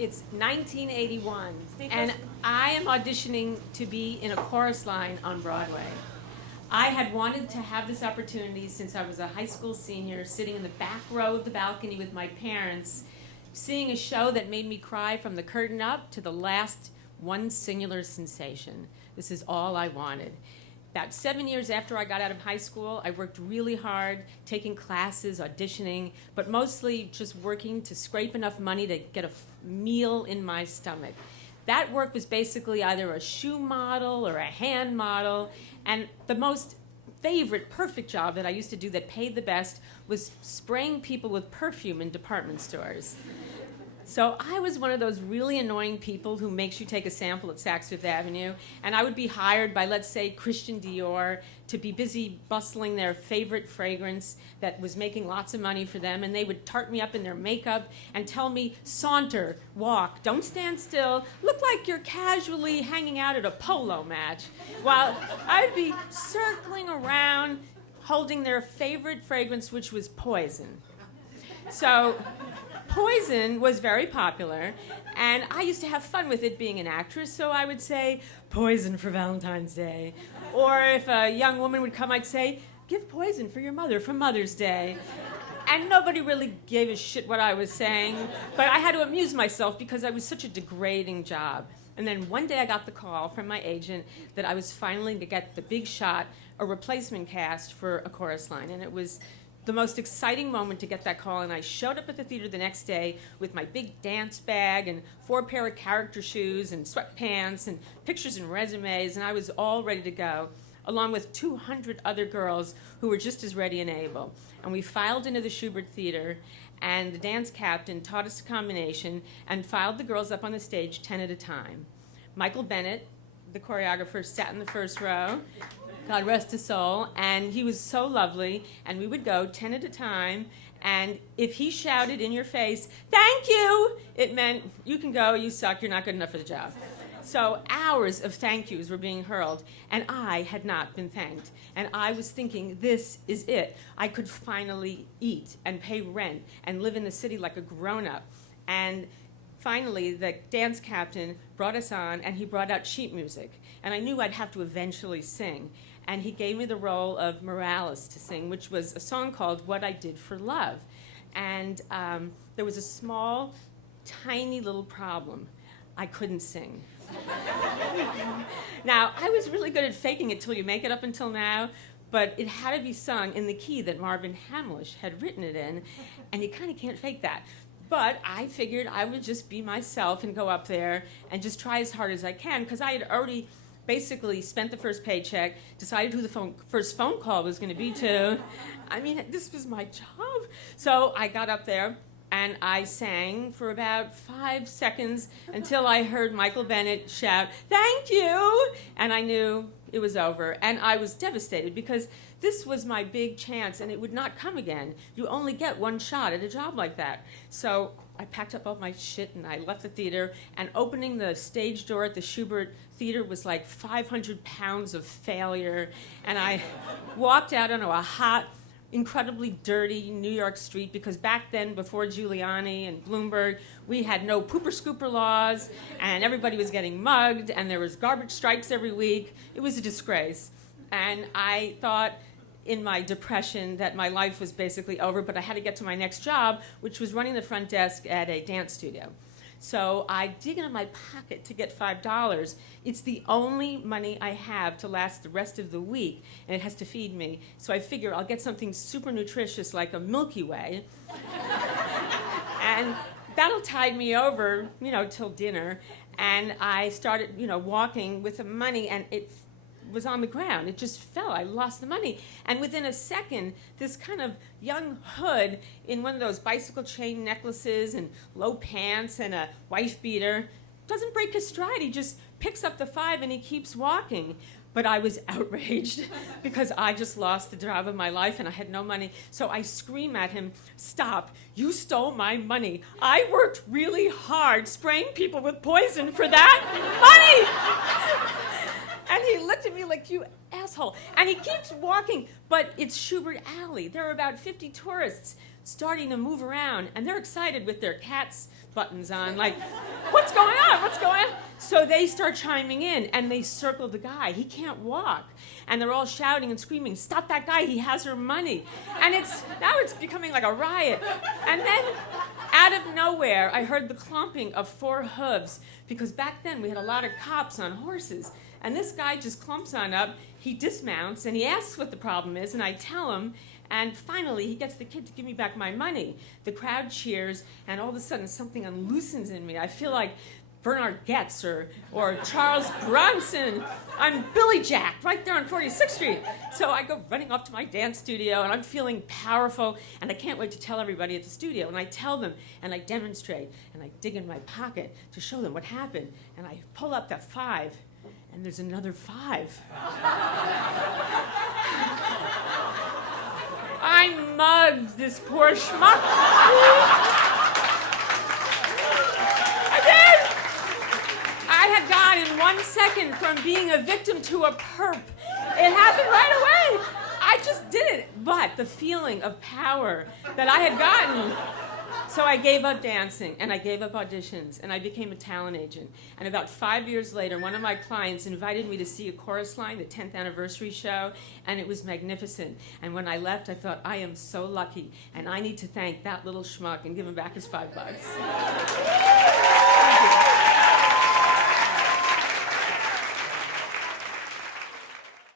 It's 1981, and I am auditioning to be in a chorus line on Broadway. I had wanted to have this opportunity since I was a high school senior, sitting in the back row of the balcony with my parents, seeing a show that made me cry from the curtain up to the last one singular sensation. This is all I wanted. About 7 years after I got out of high school, I worked really hard, taking classes, auditioning, but mostly just working to scrape enough money to get a meal in my stomach. That work was basically either a shoe model or a hand model, and the most favorite, perfect job that I used to do that paid the best was spraying people with perfume in department stores. So I was one of those really annoying people who makes you take a sample at Saks Fifth Avenue, and I would be hired by, let's say, Christian Dior to be busy bustling their favorite fragrance that was making lots of money for them, and they would tart me up in their makeup and tell me, saunter, walk, don't stand still, look like you're casually hanging out at a polo match, while I'd be circling around holding their favorite fragrance, which was Poison. So Poison was very popular, and I used to have fun with it being an actress, so I would say, Poison for Valentine's Day. Or if a young woman would come, I'd say, give Poison for your mother for Mother's Day. And nobody really gave a shit what I was saying, but I had to amuse myself because I was such a degrading job. And then one day I got the call from my agent that I was finally to get the big shot, a replacement cast for a chorus line, and it was the most exciting moment to get that call, and I showed up at the theater the next day with my big dance bag and 4 pair of character shoes and sweatpants and pictures and resumes, and I was all ready to go, along with 200 other girls who were just as ready and able. And we filed into the Schubert Theater, and the dance captain taught us a combination and filed the girls up on the stage 10 at a time. Michael Bennett, the choreographer, sat in the first row, God rest his soul, and he was so lovely, and we would go 10 at a time, and if he shouted in your face, thank you, it meant, you can go, you suck, you're not good enough for the job. So hours of thank yous were being hurled, and I had not been thanked, and I was thinking, this is it. I could finally eat and pay rent and live in the city like a grown-up. And finally, the dance captain brought us on, and he brought out sheet music, and I knew I'd have to eventually sing. And he gave me the role of Morales to sing, which was a song called What I Did for Love. And there was a small, tiny little problem. I couldn't sing. Now, I was really good at faking it till you make it up until now, but it had to be sung in the key that Marvin Hamlish had written it in, and you kind of can't fake that. But I figured I would just be myself and go up there and just try as hard as I can, because I had already basically spent the first paycheck, decided who the first phone call was going to be to. I mean, this was my job. So I got up there, and I sang for about 5 seconds until I heard Michael Bennett shout, thank you! And I knew it was over. And I was devastated because this was my big chance, and it would not come again. You only get one shot at a job like that. So I packed up all my shit, and I left the theater, and opening the stage door at the Schubert Theater was like 500 pounds of failure, and I walked out onto a hot, incredibly dirty New York street, because back then, before Giuliani and Bloomberg, we had no pooper scooper laws, and everybody was getting mugged, and there was garbage strikes every week. It was a disgrace. And I thought in my depression that my life was basically over, but I had to get to my next job, which was running the front desk at a dance studio. So I dig into my pocket to get $5. It's the only money I have to last the rest of the week, and it has to feed me. So I figure I'll get something super nutritious like a Milky Way, and that'll tide me over, till dinner. And I started, walking with the money, and it was on the ground. It just fell. I lost the money. And within a second, this kind of young hood in one of those bicycle chain necklaces and low pants and a wife beater doesn't break his stride. He just picks up the $5 and he keeps walking. But I was outraged because I just lost the job of my life and I had no money. So I scream at him, stop, you stole my money. I worked really hard spraying people with poison for that money. And he looked at me like, you asshole. And he keeps walking, but it's Schubert Alley. There are about 50 tourists starting to move around, and they're excited with their cats buttons on, like, what's going on? What's going on? So they start chiming in, and they circle the guy. He can't walk. And they're all shouting and screaming, stop that guy, he has her money. And now it's becoming like a riot. And then, out of nowhere, I heard the clomping of 4 hooves, because back then we had a lot of cops on horses. And this guy just clumps on up, he dismounts, and he asks what the problem is, and I tell him, and finally he gets the kid to give me back my money. The crowd cheers, and all of a sudden something unloosens in me. I feel like Bernard Goetz or Charles Bronson. I'm Billy Jack right there on 46th Street. So I go running off to my dance studio, and I'm feeling powerful, and I can't wait to tell everybody at the studio. And I tell them, and I demonstrate, and I dig in my pocket to show them what happened. And I pull up that 5, and there's another 5. I mugged this poor schmuck. I did! I had gone in 1 second from being a victim to a perp. It happened right away. I just did it. But the feeling of power that I had gotten. So I gave up dancing, and I gave up auditions, and I became a talent agent. And about 5 years later, one of my clients invited me to see a chorus line, the 10th anniversary show, and it was magnificent. And when I left, I thought, I am so lucky, and I need to thank that little schmuck and give him back his $5. Thank you.